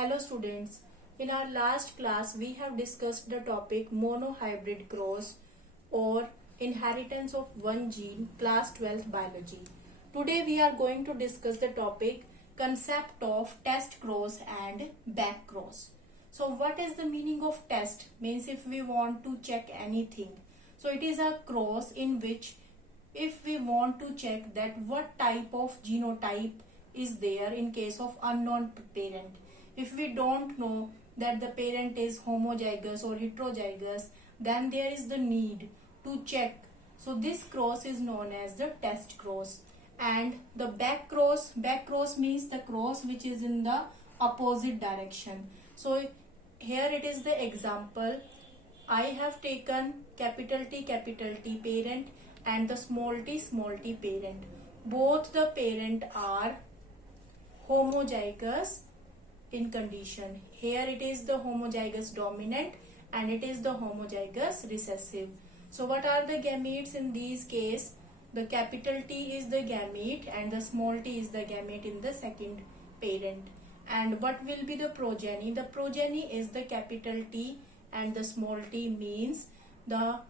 Hello students. In our last class we have discussed the topic monohybrid cross or inheritance of one gene, class 12th biology. Today we are going to discuss the topic concept of test cross and back cross. So what is the meaning of test? Means if we want to check anything. So it is a cross in which if we want to check that what type of genotype is there in case of unknown parent. If we don't know that the parent is homozygous or heterozygous, then there is the need to check. So this cross is known as the test cross. And the back cross means the cross which is in the opposite direction. So here it is the example. I have taken capital T parent and the small t parent. Both the parent are homozygous in condition. Here it is the homozygous dominant and it is the homozygous recessive. So what are the gametes in these case? The capital T is the gamete and the small t is the gamete in the second parent. And what will be the progeny? The progeny is the capital T and the small t means the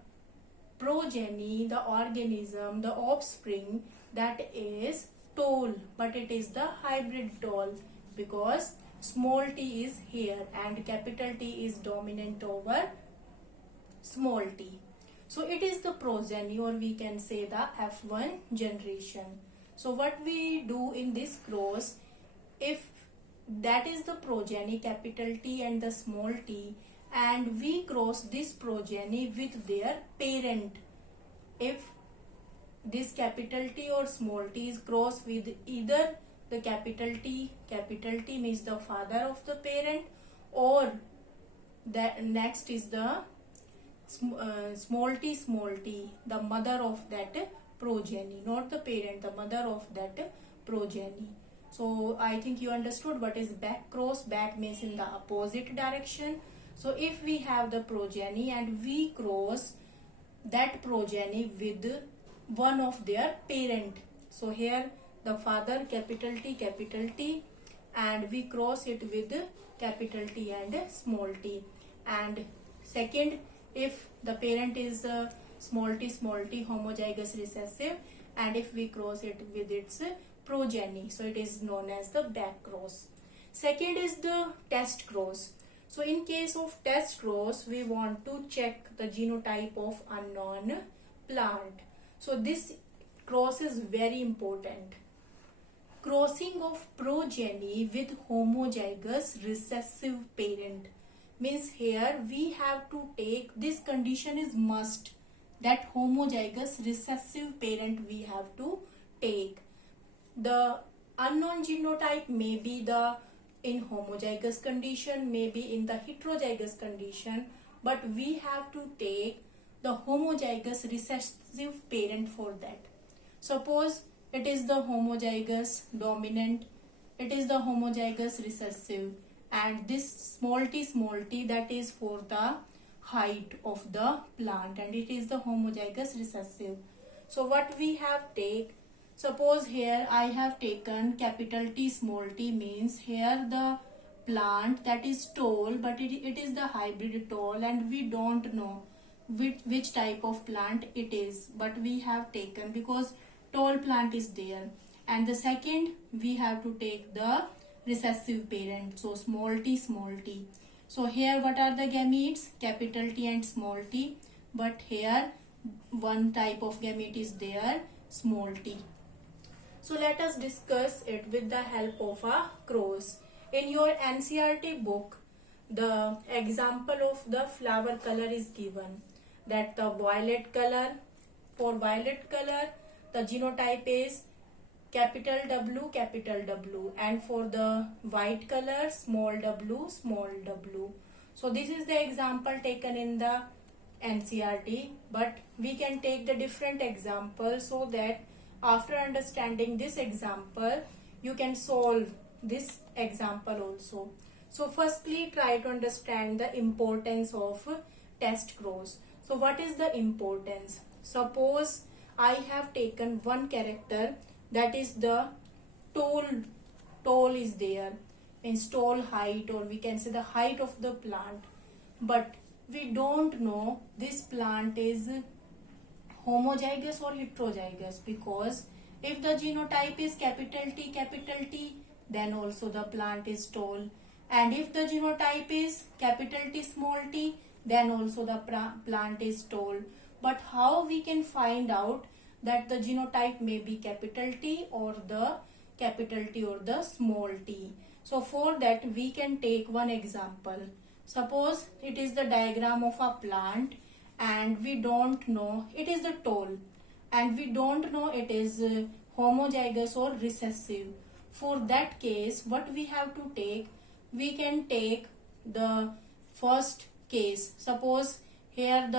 progeny, the organism, the offspring that is tall, but it is the hybrid tall because small t is here and capital T is dominant over small t. So it is the progeny, or we can say the F1 generation. So what we do in this cross, if that is the progeny capital T and the small t, and we cross this progeny with their parent. If this capital T or small t is crossed with either the capital T means the father of the parent, or the next is the small t, the mother of that progeny, not the parent, the mother of that progeny. So I think you understood what is back cross. Back means in the opposite direction. So if we have the progeny and we cross that progeny with one of their parent. So here the father capital T and we cross it with capital T and small t. And second, if the parent is small t homozygous recessive, and if we cross it with its progeny, so it is known as the back cross. Second is the test cross. So in case of test cross, we want to check the genotype of unknown plant. So this cross is very important. Crossing of progeny with homozygous recessive parent means here we have to take, this condition is must, that homozygous recessive parent we have to take. The unknown genotype may be the in homozygous condition, maybe in the heterozygous condition, but we have to take the homozygous recessive parent for that. Suppose it is the homozygous dominant, it is the homozygous recessive, and this small t that is for the height of the plant, and it is the homozygous recessive. So what we have take, suppose here I have taken capital T small t means here the plant that is tall, but it is the hybrid tall and we don't know which type of plant it is, but we have taken because tall plant is there. And the second, we have to take the recessive parent, so small t. So here what are the gametes? Capital T and small t, but here one type of gamete is there, small t. So let us discuss it with the help of a cross. In your NCERT book, the example of the flower color is given, that the violet color, for violet color the genotype is capital W, and for the white color small w. So this is the example taken in the NCERT, but we can take the different example so that after understanding this example, you can solve this example also. So firstly, try to understand the importance of test cross. So what is the importance? Suppose I have taken one character, that is the tall is there. means tall height, or we can say the height of the plant, but we don't know this plant is homozygous or heterozygous, because if the genotype is capital T, then also the plant is tall, and if the genotype is capital T small t, then also the plant is tall. But how we can find out that the genotype may be capital T or the capital T or the small t? So for that we can take one example. Suppose it is the diagram of a plant and we don't know it is the tall, and we don't know it is homozygous or recessive. For that case, what we have to take? We can take the first case. Suppose here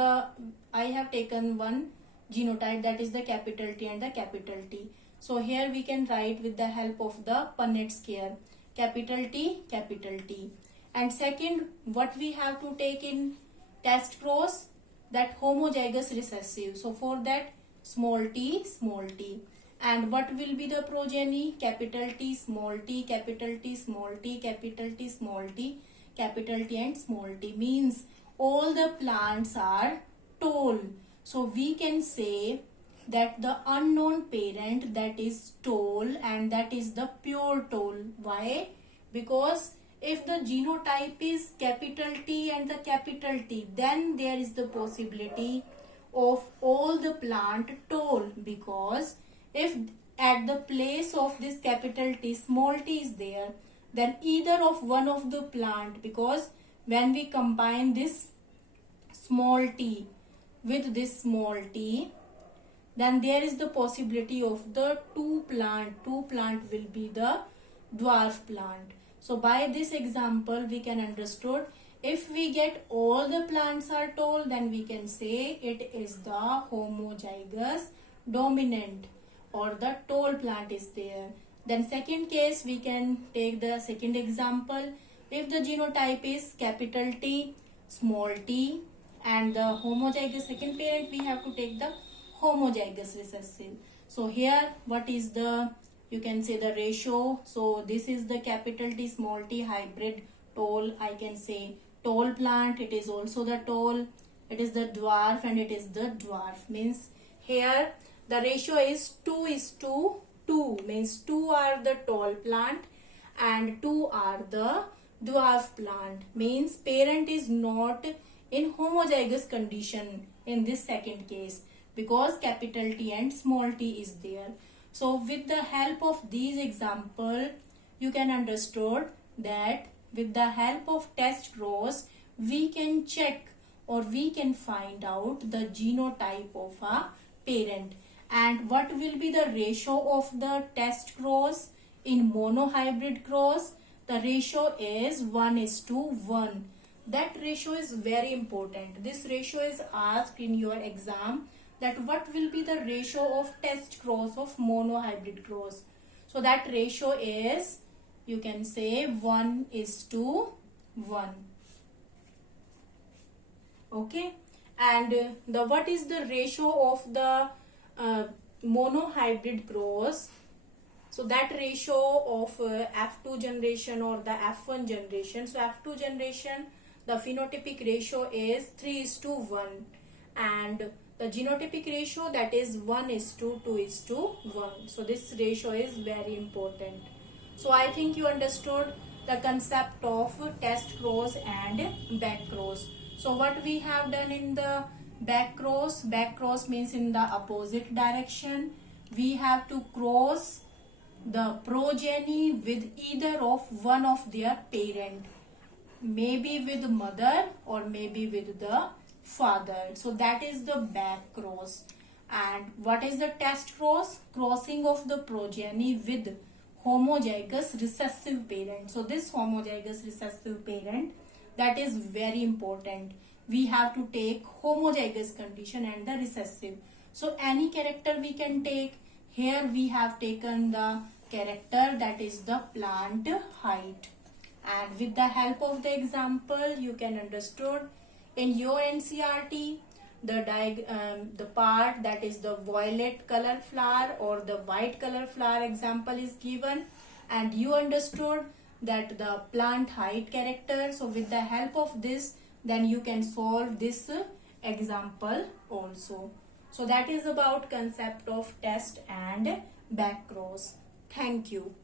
I have taken one genotype, that is the capital T and the capital T. So here we can write with the help of the Punnett scale, capital T. And second, what we have to take in test cross? That homozygous recessive. So for that, small t. And what will be the progeny? Capital T small t, capital T small t, capital T small t, capital T and small t. Means all the plants are tall. So we can say that the unknown parent, that is tall, and that is the pure tall. Why? Because if the genotype is capital T and the capital T, then there is the possibility of all the plant tall, because if at the place of this capital T small t is there, then either of one of the plant, because when we combine this small t with this small t, then there is the possibility of the two plant will be the dwarf plant. So by this example we can understood, if we get all the plants are tall, then we can say it is the homozygous dominant, or the tall plant is there. Then second case, we can take the second example. If the genotype is capital T small t and the homozygous second parent, we have to take the homozygous recessive. So here what is the, you can say the ratio. So this is the capital T small t hybrid tall, I can say tall plant. It is also the tall, it is the dwarf, and it is the dwarf. Means here the ratio is 2:2, means 2 are the tall plant and 2 are the dwarf plant. Means parent is not in homozygous condition in this second case, because capital T and small t is there. So with the help of these example, you can understood that with the help of test cross, we can check or we can find out the genotype of a parent. And what will be the ratio of the test cross in monohybrid cross? The ratio is 1:1. That ratio is very important. This ratio is asked in your exam, that what will be the ratio of test cross of monohybrid cross. So that ratio is, you can say 1:1. Okay, and the what is the ratio of the monohybrid cross? So that ratio of F2 generation or the F1 generation. So F2 generation, the phenotypic ratio is 3:1, and the genotypic ratio, that is 1:2:1. So this ratio is very important. So I think you understood the concept of test cross and back cross. So what we have done in the back cross means in the opposite direction. We have to cross the progeny with either of one of their parent, maybe with mother or maybe with the father. So that is the back cross. And what is the test cross? Crossing of the progeny with homozygous recessive parent. So this homozygous recessive parent, that is very important. We have to take homozygous condition and the recessive. So any character we can take. Here we have taken the character, that is the plant height. And with the help of the example, you can understood in your NCERT, the part that is the violet color flower or the white color flower example is given, and you understood that the plant height character. So with the help of this, then you can solve this example also. So that is about concept of test and back cross. Thank you.